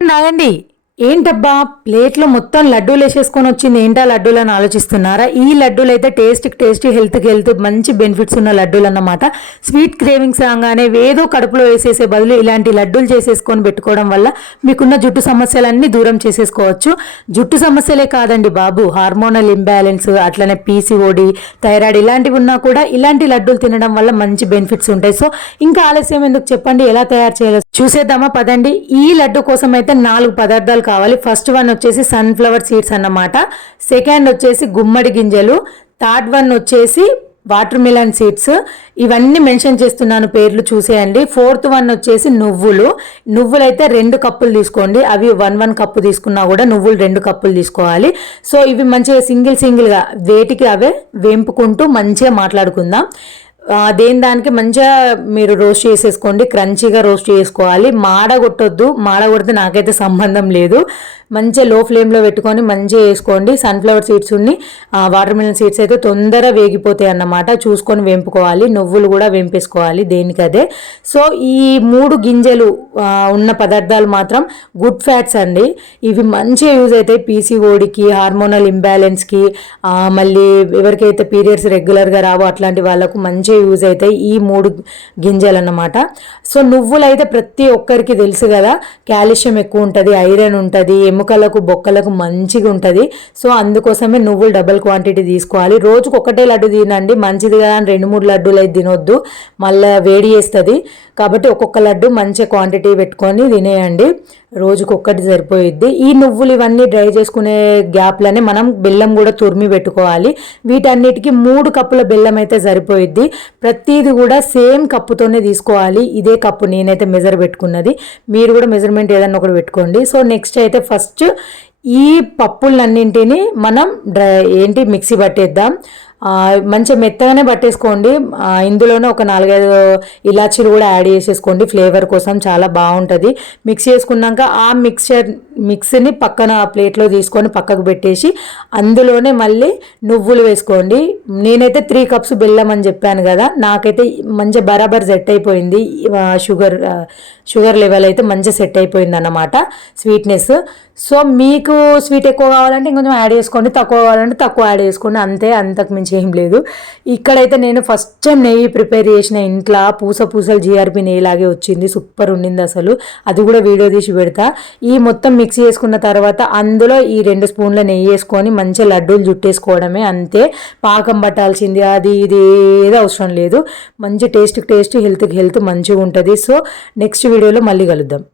నాగండి ఏంటబ్బా ప్లేట్లో మొత్తం లడ్డూలు వేసేసుకొని వచ్చింది, ఏంటా లడ్డూలు అని ఆలోచిస్తున్నారా? ఈ లడ్డూలు అయితే టేస్టీ హెల్త్ మంచి బెనిఫిట్స్ ఉన్న లడ్డూలు అన్నమాట. స్వీట్ క్రేవింగ్స్ రాగానే ఏదో కడుపులో వేసేసే బదులు ఇలాంటి లడ్డూలు చేసేసుకొని పెట్టుకోవడం వల్ల మీకున్న జుట్టు సమస్యలన్నీ దూరం చేసేసుకోవచ్చు. జుట్టు సమస్యలే కాదండి బాబు, హార్మోనల్ ఇంబ్యాలెన్స్, అట్లనే పీసీఓడి, థైరాయిడ్ ఇలాంటివి ఉన్నా కూడా ఇలాంటి లడ్డూలు తినడం వల్ల మంచి బెనిఫిట్స్ ఉంటాయి. సో ఇంకా ఆలస్యం ఎందుకు చెప్పండి, ఎలా తయారు చేయాలో చూసేద్దామా పదండి. ఈ లడ్డు కోసం అయితే 4 పదార్థాలు కావాలి. ఫస్ట్ వన్ వచ్చేసి సన్ఫ్లవర్ సీడ్స్ అన్నమాట, సెకండ్ వచ్చేసి గుమ్మడి గింజలు, థర్డ్ వన్ వచ్చేసి వాటర్ మిలన్ సీడ్స్, ఇవన్నీ మెన్షన్ చేస్తున్నాను పేర్లు చూసేయండి. ఫోర్త్ వన్ వచ్చేసి నువ్వులు అయితే 2 కప్పులు తీసుకోండి, అవి 1 కప్పు తీసుకున్నా కూడా నువ్వులు 2 కప్పులు తీసుకోవాలి. సో ఇవి మంచిగా సింగిల్గా వేటికి అవే వేంపుకుంటూ మంచిగా మాట్లాడుకుందాం. దానికి మంచిగా మీరు రోస్ట్ చేసేసుకోండి, క్రంచీగా రోస్ట్ చేసుకోవాలి. మాడగొడితే నాకైతే సంబంధం లేదు. మంచిగా లో ఫ్లేమ్లో పెట్టుకొని మంచిగా వేసుకోండి. Sunflower seeds water melon seeds అయితే తొందరగా వేగిపోతాయి అన్నమాట, చూసుకొని వేంపుకోవాలి. నువ్వులు కూడా వేంపేసుకోవాలి దేనికదే. సో ఈ 3 గింజలు ఉన్న పదార్థాలు మాత్రం గుడ్ ఫ్యాట్స్ అండి. ఇవి మంచిగా యూజ్ అవుతాయి పీసీఓడికి, హార్మోనల్ ఇంబ్యాలెన్స్కి, మళ్ళీ ఎవరికైతే పీరియడ్స్ రెగ్యులర్గా రావో అట్లాంటి వాళ్ళకు మంచిగా యూజ్ అవుతాయి ఈ 3 గింజలు అన్నమాట. సో నువ్వులు అయితే ప్రతి ఒక్కరికి తెలుసు కదా, కాల్షియం ఎక్కువ ఉంటుంది, ఐరన్ ఉంటుంది, ఎముకలకు బొక్కలకు మంచిగా ఉంటుంది. సో అందుకోసమే నువ్వులు డబుల్ క్వాంటిటీ తీసుకోవాలి. రోజుకు ఒకటే లడ్డు తినండి, మంచిది కదా అని 2-3 లడ్డూలు అయితే తినొద్దు, మళ్ళీ వేడి చేస్తుంది. కాబట్టి ఒక్కొక్క లడ్డు మంచి క్వాంటిటీ పెట్టుకొని తినేయండి, రోజుకు ఒక్కటి సరిపోయిద్ది. ఈ నువ్వులు ఇవన్నీ డ్రై చేసుకునే గ్యాప్లోనే మనం బెల్లం కూడా తురిమి పెట్టుకోవాలి. వీటన్నిటికీ 3 కప్పుల బెల్లం అయితే సరిపోయిద్ది. ప్రతిదీ కూడా సేమ్ కప్పుతోనే తీసుకోవాలి. ఇదే కప్పు నేనైతే మెజర్ పెట్టుకున్నది, మీరు కూడా మెజర్మెంట్ ఏదన్నా ఒకటి పెట్టుకోండి. సో నెక్స్ట్ అయితే ఫస్ట్ ఈ పప్పులన్నింటినీ మనం మిక్సీ పట్టేద్దాం. మంచిగా మెత్తగానే పట్టేసుకోండి. ఇందులోనే ఒక 4-5 ఇలాచీలు కూడా యాడ్ చేసేసుకోండి, ఫ్లేవర్ కోసం చాలా బాగుంటుంది. మిక్స్ చేసుకున్నాక ఆ మిక్స్ని పక్కన ప్లేట్లో తీసుకొని పక్కకు పెట్టేసి అందులోనే మళ్ళీ నువ్వులు వేసుకోండి. నేనైతే 3 కప్స్ బెల్లం అని చెప్పాను కదా, నాకైతే మంచిగా బరాబర్ సెట్ అయిపోయింది. షుగర్ లెవెల్ అయితే మంచిగా సెట్ అయిపోయింది అన్నమాట, స్వీట్నెస్. సో మీకు స్వీట్ ఎక్కువ కావాలంటే ఇంకొంచెం యాడ్ చేసుకోండి, తక్కువ కావాలంటే తక్కువ యాడ్ చేసుకోండి, అంతే, అంతకు మించి ఏం లేదు. ఇక్కడైతే నేను ఫస్ట్ టైం నెయ్యి ప్రిపేర్ చేసిన ఇంట్లో పూసలు GRP నెయ్యి లాగే వచ్చింది, సూపర్ ఉండింది అసలు. అది కూడా వీడియో తీసి పెడతా. ఈ మొత్తం మిక్స్ చేసుకున్న తర్వాత అందులో ఈ 2 స్పూన్ల నెయ్యి వేసుకొని మంచిగా లడ్డూలు జుట్టేసుకోవడమే, అంతే. పాకం పట్టాల్సింది అది ఇది ఏదో అవసరం లేదు. మంచి టేస్ట్ హెల్త్ మంచిగా ఉంటుంది. సో నెక్స్ట్ వీడియోలో మళ్ళీ కలుద్దాం.